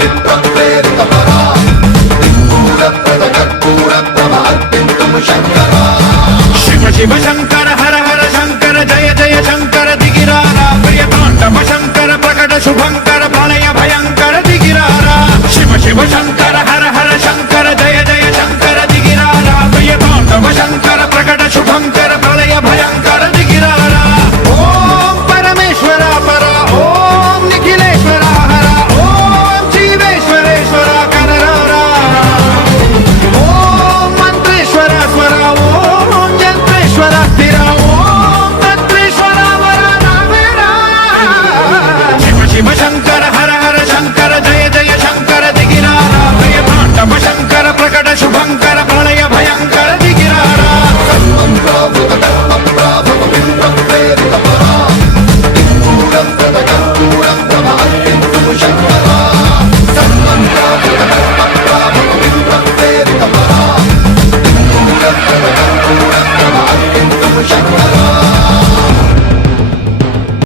పవిత్రం ప్రేరితపరా దిక్పూర ప్రద కర్పూర ప్రభ అర్పింతుము శంకర శివ శివ శంకర హర హర శంకర జయ జయ శంకర దిగిరారా ప్రియతాండవ శంకర ప్రకట శుభంకర ప్రళయ భయంకర దిగిరారా శివ శివ శంకర హర హర శంకర జయ జయ శంకర దిగిరారా ప్రియతాండవ శంకర ప్రకట శుభంకర ప్రళయ భయంకర దిగిరారా ఓం పరమేశ్వర పర ఓం నిఖిలేశ్వర హర ఓం జీవేశ్వరేశ్వర కరరారా ఓం మంత్రేశ్వర స్వర ఓం యంత్రేశ్వర స్థిర ఓం తంత్రేశ్వర వర నామేరా శివ శివ శంకర హర హర శంకర జయ జయ శంకర దిగిరారా ప్రియ తాండవ శంకర ప్రకట శుభంకర